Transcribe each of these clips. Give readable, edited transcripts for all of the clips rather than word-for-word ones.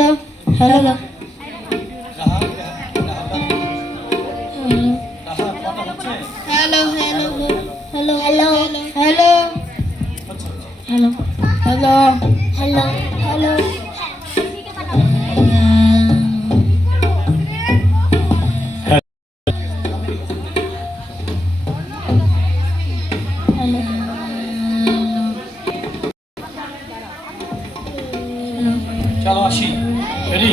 Hello hello hello hello hello hello hello hello hello hello চলো আসি ready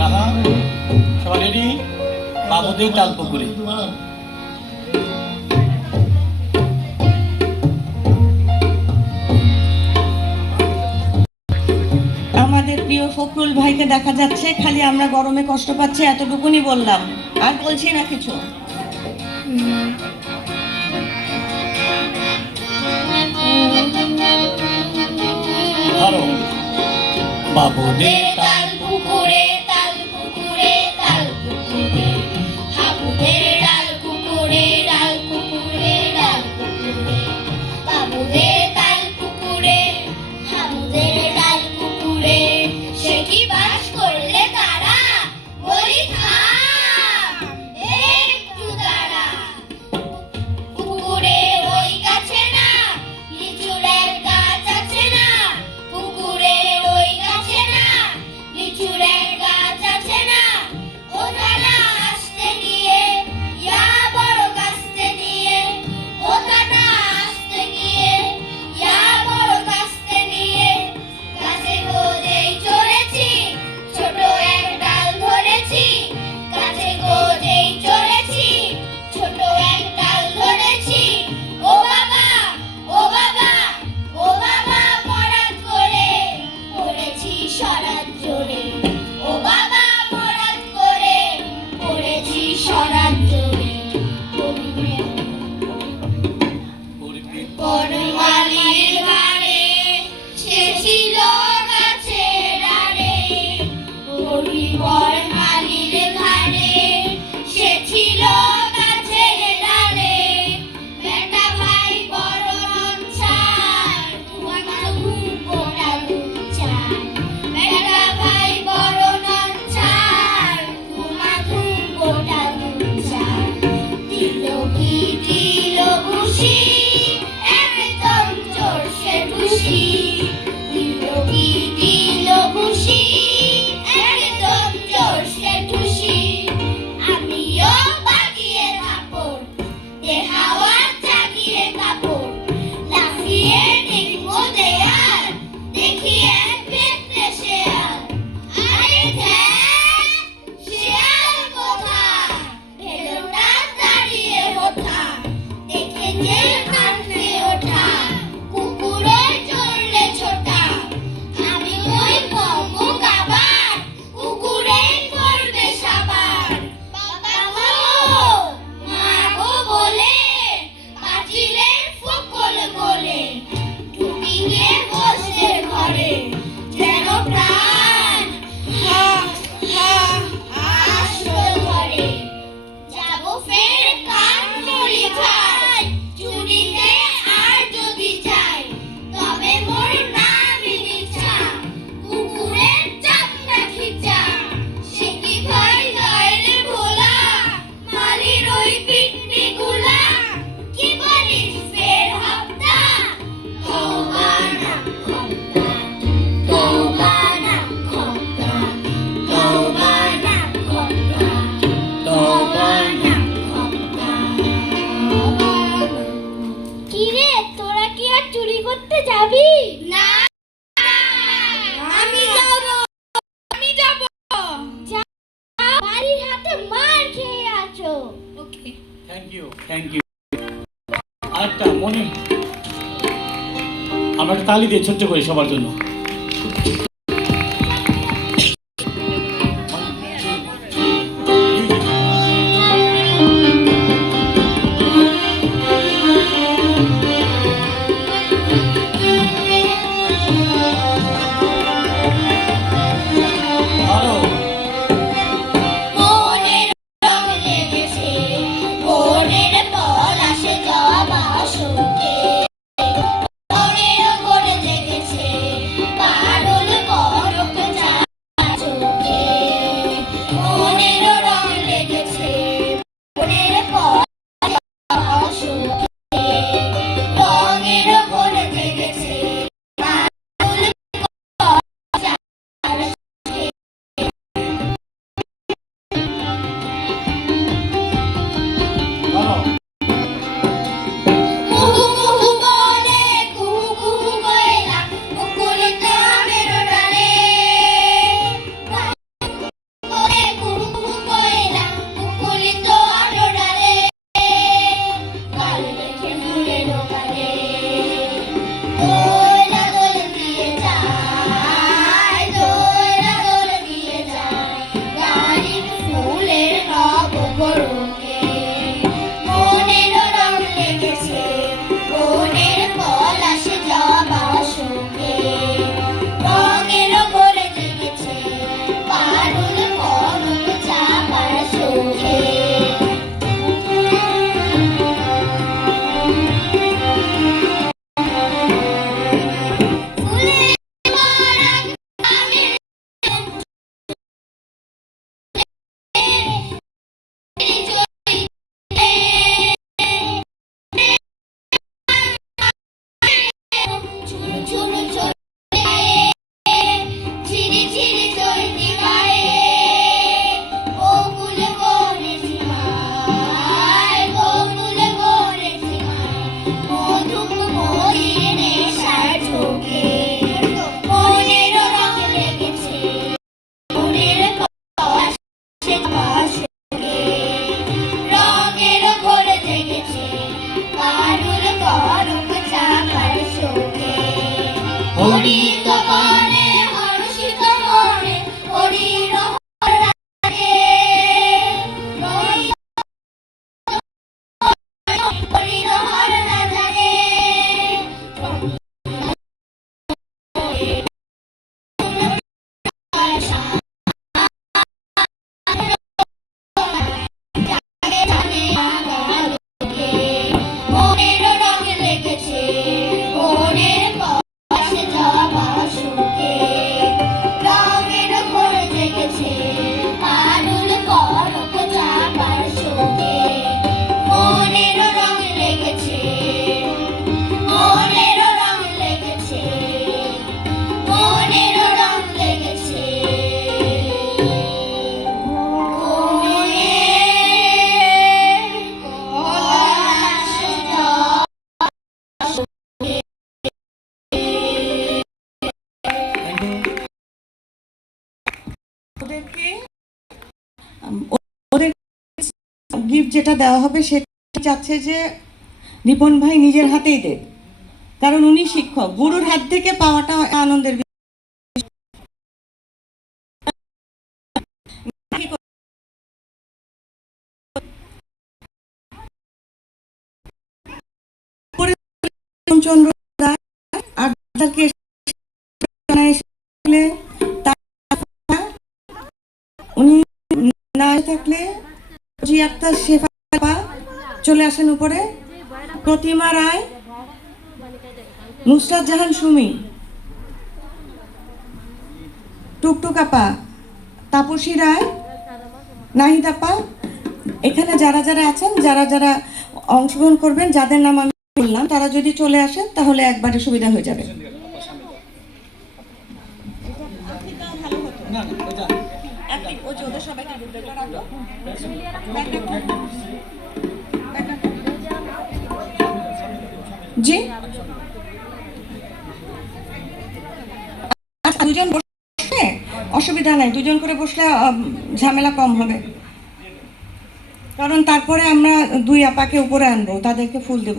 রাহা সবাই ready বাবুদের তালপুকুরে আমাদের প্রিয় ফখরুল ভাইকে দেখা যাচ্ছে, খালি আমরা গরমে কষ্ট পাচ্ছি এতটুকুনি বললাম, আর বলছি না কিছু। বাবুদের তালপুকুরে তালপুকুরে তালপুকুরে হাবুদের ডাল পুকুরে ডাল পুকুরে ডাল পুকুরে বাবুদের তালপুকুরে হাবুদের ডাল পুকুরে সে কি বাস করলে তারা বলি থাম একটু দাঁড়া পুকুরে ওই কাছে না লিচুর এক গাছ আছে না পুকুরে ওই গাছে না লিচুর এক গাছ আছে না ও দানা আসতে গিয়ে ইয়া বড় গাছতে নিয়ে ও দানা আসতে গিয়ে ইয়া বড় গাছতে নিয়ে গাছে গোজেই চড়েছি ছোট এক ডাল ধরেছি গাছে গোজেই চড়েছি ছোট এক ডাল ধরেছি ও বাবা ও বাবা ও বাবা পরাত করে পড়েছি সরাত জোরে ও বাবা পরাত করে পড়েছি সরাত জোরে বনমালীর ঘাড়ে সে ছিল গাছের ডালে বনমালীর ঘাড়ে সে ছিল গাছের ডালে বেটা ভাই বড় নঞ্চার তোমার ঘুম পোড়া লুচ্চার বেটা ভাই বড় নঞ্চার তোমার ঘুম পোড়া লুচ্চার দিল কি দিল খুশি একদম চড়ছে খুশি দিল কি দিল খুশি একদম চড়ছে খুশি আমিও বাগিয়ে থাপড় দে হাওয়া জাগিয়ে কাপড় লাফিয়ে দেখবো দেয়াল দেখিয়ে পেটে শেয়াল আরে ধ্যান শেয়াল কোথায় ভেলোটা দাঁড়িয়ে ওঠা দেখে যে কাঁদতে ওঠা কুকুরে চড়লে ছোটা আমি কই কমু কাবার কুকুরে করবে সাবার বাবা গো মা গো বলে পাঁচিলের ফকল গলে ঢুকি গিয়ে বসে ঘরে যেন প্রাণ হা হা আসলো ঘরে যাবো ফের কানমুড়ি খাই চুরিতে আর যদি যাই তবে মোর নামই মিছা কুকুরের চামড়া খিচা সে কি ভয় নয় রে ভোলা মালির ওই পিটনি গুলা কি বলিস ফের হপ্তা তওবা না খপ্তা তওবা না খপ্তা তওবা না খপ্তা তওবা না খপ্তা কি রে তোরা কি আর চুরি করতে যাবি না আমি যাব আমি যাব বাড়ির হাতে মার খেয়ে আছো ওকে থ্যাংক ইউ আরেকটা মনে আমরা একটা তালি দিয়ে ছোট্ট করি সবার জন্য ভালো মনের রং লেগেছে মনের পলাশে জবা মুরিত বনে হর্ষিত মনে হরির রাগে হরির হর না জাগে মনের রং লেগেছে মনের পাশে যাওয়া সুখে রঙের ঘোর জেগেছে আরুল করক চাপার সুখে মনের রং লেগেছে মনের রং লেগেছে মনের রং লেগেছে ওদেরকে ওদের গিফট যেটা দেওয়া হবে সেটা চাচ্ছে যে রিপন ভাই নিজের হাতেই দেব, কারণ উনি শিক্ষক, গুরুর হাত থেকে পাওয়াটা আনন্দের বিষয়। চন্দ্র রায় আর তাদেরকে উনি না থাকলে জি আক্তার শেফা চলে আসেন উপরে, প্রতিমা রায়, নুসরাত জাহান সুমি, টুকটুক আপা, তাপসী রায়, নাহিদ আপা, এখানে যারা যারা আছেন, যারা যারা অংশগ্রহণ করবেন, যাদের নাম আমি বললাম, তারা যদি চলে আসেন তাহলে একবারে সুবিধা হয়ে যাবে। জি আচ্ছা, দুজন বসে অসুবিধা নাই, দুজন করে বসলে ঝামেলা কম হবে, কারণ তারপরে আমরা দুই আপাকে উপরে আনবো, তাদেরকে ফুল দেব।